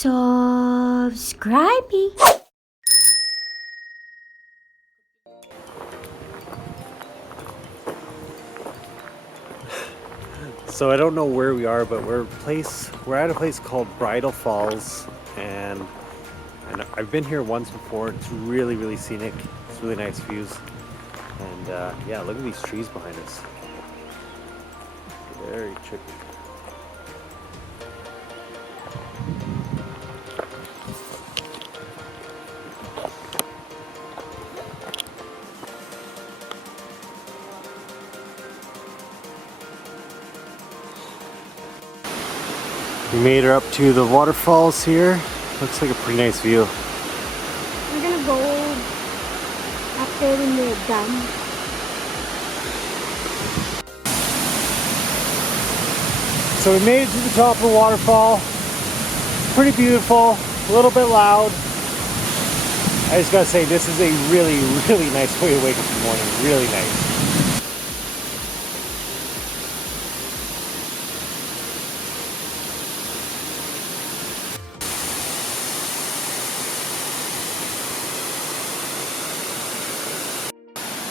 Subscribe me. So I don't know where we are, but we're at a place called Bridal Falls, and I've been here once before. It's really, really scenic. It's really nice views, and yeah, look at these trees behind us. Very trippy. We made her up to the waterfalls here. Looks like a pretty nice view. We're gonna go after we're done. So we made it to the top of the waterfall. Pretty beautiful, a little bit loud. I just gotta say, this is a really, really nice way to wake up in the morning. Really nice.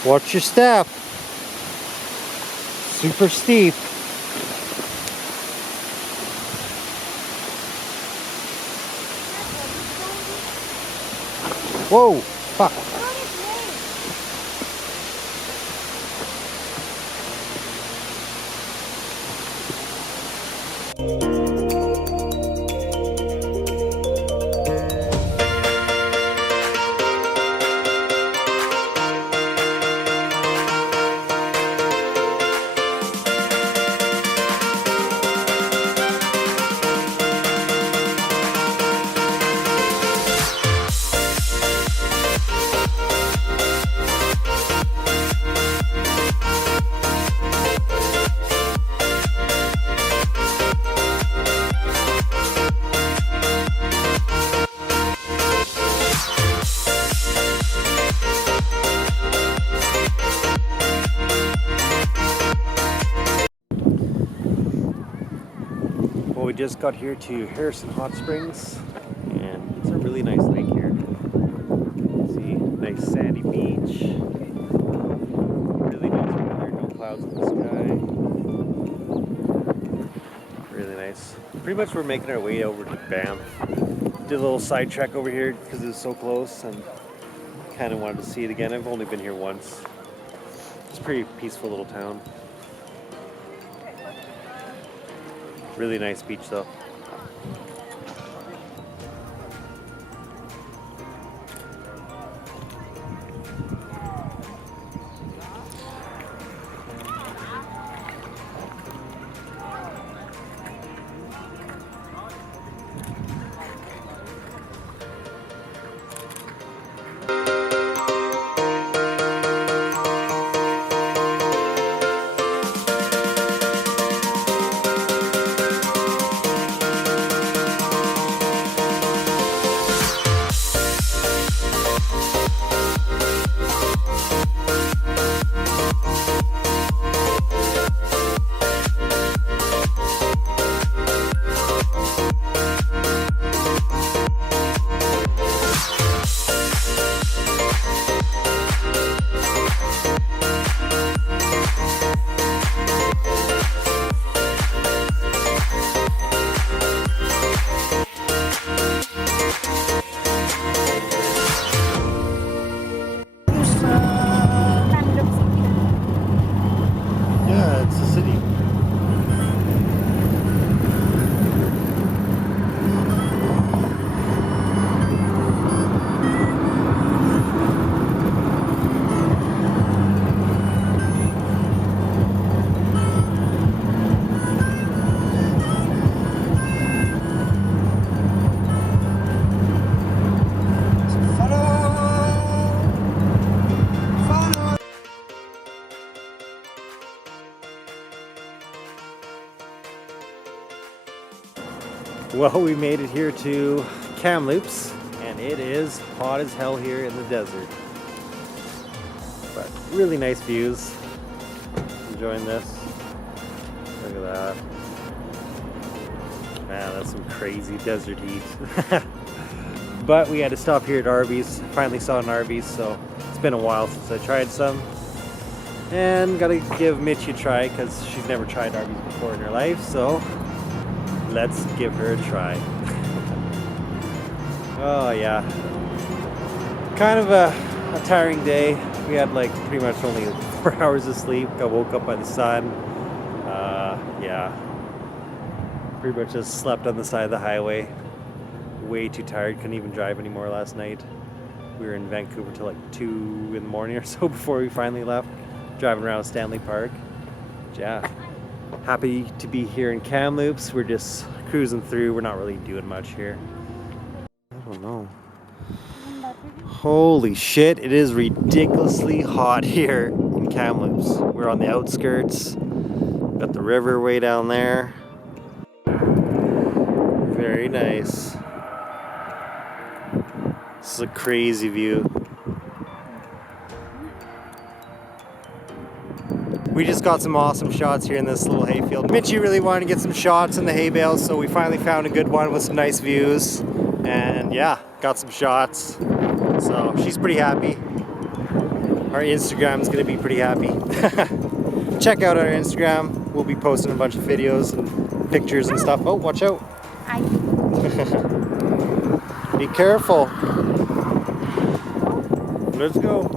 Watch your step. Super steep. Whoa, fuck. Well, we just got here to Harrison Hot Springs, and it's a really nice lake here. See, nice sandy beach. Really nice weather, no clouds in the sky. Really nice. Pretty much we're making our way over to Banff. Did a little sidetrack over here because it was so close and kind of wanted to see it again. I've only been here once. It's a pretty peaceful little town. Really nice beach though. Yeah, it's a city. Well, we made it here to Kamloops, and it is hot as hell here in the desert. But really nice views. Enjoying this. Look at that. Man, that's some crazy desert heat. But we had to stop here at Arby's. Finally saw an Arby's, so it's been a while since I tried some. And gotta give Mitchie a try because she's never tried Arby's before in her life, so let's give her a try. Oh yeah. Kind of a tiring day. We had like pretty much only 4 hours of sleep. Got woke up by the sun. Yeah. Pretty much just slept on the side of the highway. Way too tired. Couldn't even drive anymore last night. We were in Vancouver till like 2 in the morning or so before we finally left. Driving around Stanley Park. Yeah. Happy to be here in Kamloops. We're just cruising through. We're not really doing much here. I don't know. Holy shit, it is ridiculously hot here in Kamloops. We're on the outskirts. Got the river way down there. Very nice. This is a crazy view. We just got some awesome shots here in this little hayfield. Mitchie really wanted to get some shots in the hay bales, so we finally found a good one with some nice views. And yeah, got some shots. So she's pretty happy. Our Instagram is going to be pretty happy. Check out our Instagram. We'll be posting a bunch of videos and pictures and stuff. Oh, watch out. Be careful. Let's go.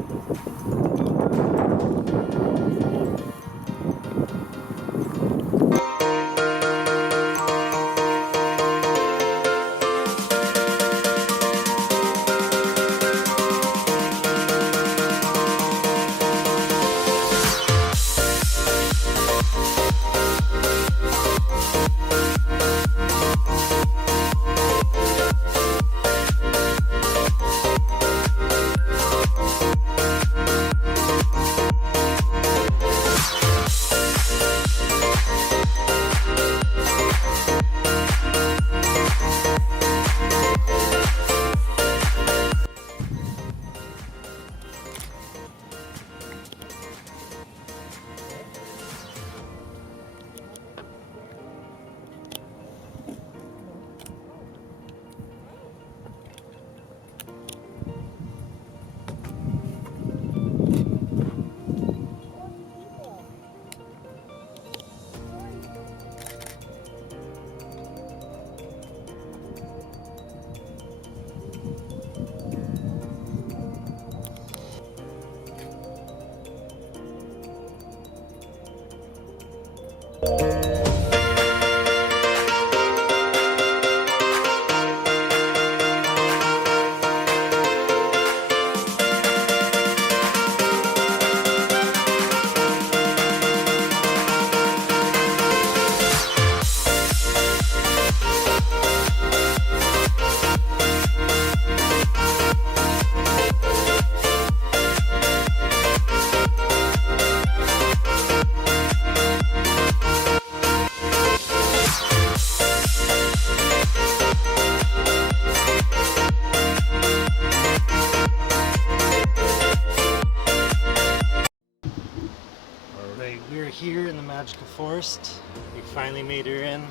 We're here in the magical forest. We finally made her in.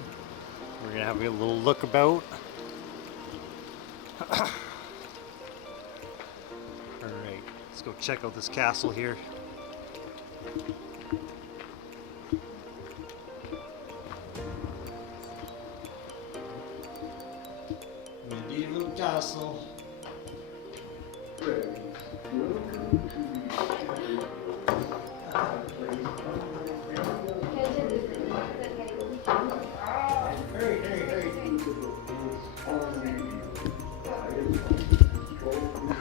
We're gonna have a little look about. Alright, let's go check out this castle here. Medieval castle.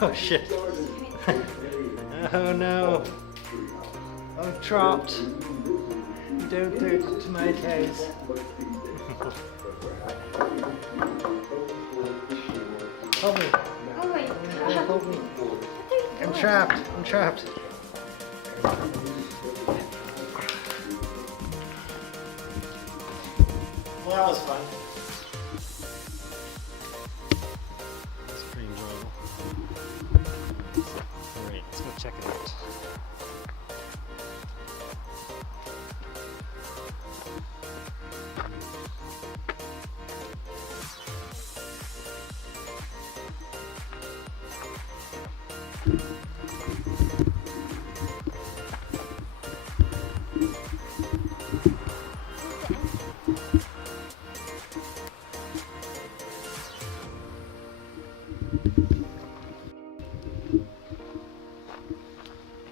Oh shit. Oh no. I'm trapped. Don't do it to my case. Help me. Help me. I'm trapped. I'm trapped. Well, that was fun. That's pretty enjoyable. Alright, let's go check it out.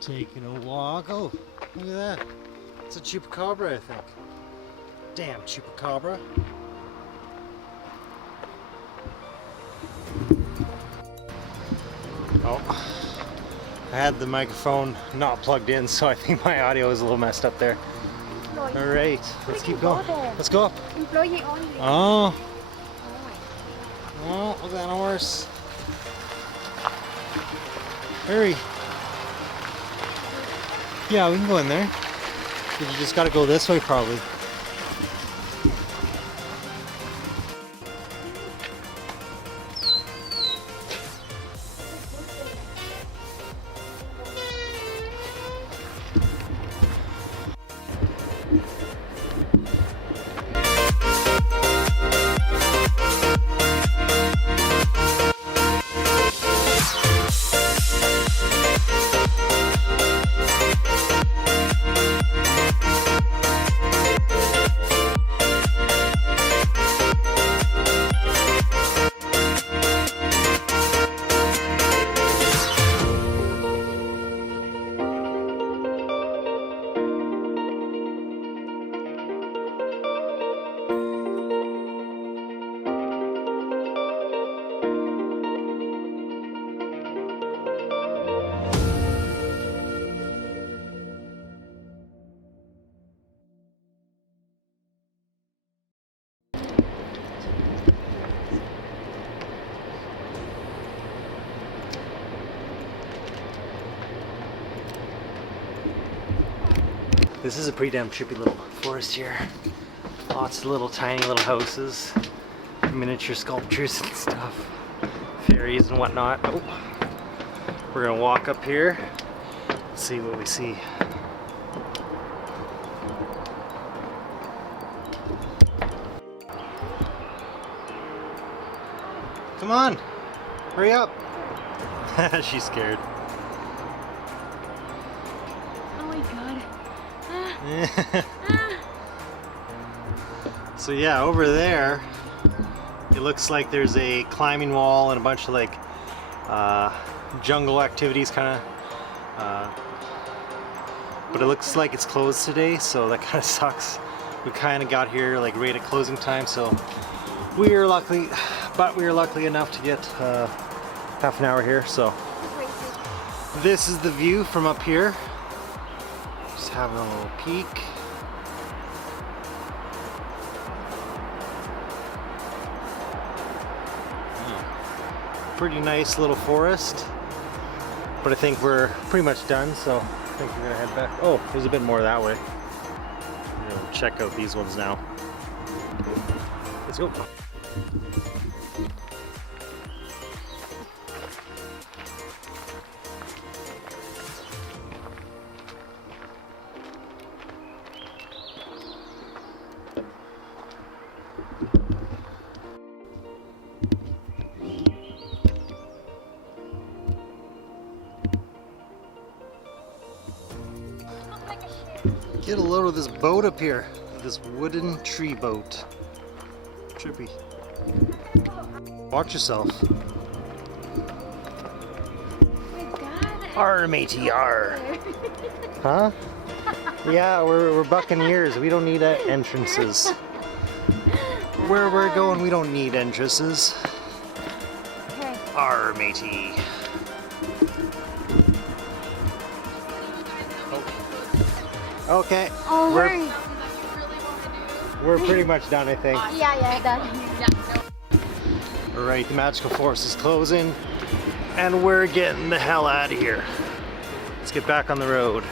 Taking a walk. Oh, look at that. It's a chupacabra, I think. Damn chupacabra. Oh, I had the microphone not plugged in, so I think my audio is a little messed up there. All right, let's keep going. Let's go up. Employee only. Oh. Oh, look at that horse. Hurry. Yeah, we can go in there. You just gotta go this way, probably. This is a pretty damn trippy little forest here. Lots of little tiny little houses, miniature sculptures and stuff, fairies and whatnot. Oh, we're gonna walk up here, see what we see. Come on, hurry up. She's scared. Oh my god. So yeah, over there it looks like there's a climbing wall and a bunch of like jungle activities kind of, but it looks like it's closed today, so that kind of sucks. We kind of got here like right at closing time, so we are lucky enough to get half an hour here. So this is the view from up here. Just having a little peek. Pretty nice little forest, but I think we're pretty much done, so I think we're gonna head back. Oh, there's a bit more that way. We're gonna check out these ones now. Let's go. Get a load of this boat up here. This wooden tree boat. Trippy. Watch yourself. Arr, matey, arr. Huh? Yeah, we're buccaneers. We don't need entrances. Where we're going, we don't need entrances. Okay. Arr, matey. Okay. Oh, we're pretty much done, I think. yeah, done. Alright, the magical forest is closing, and we're getting the hell out of here. Let's get back on the road.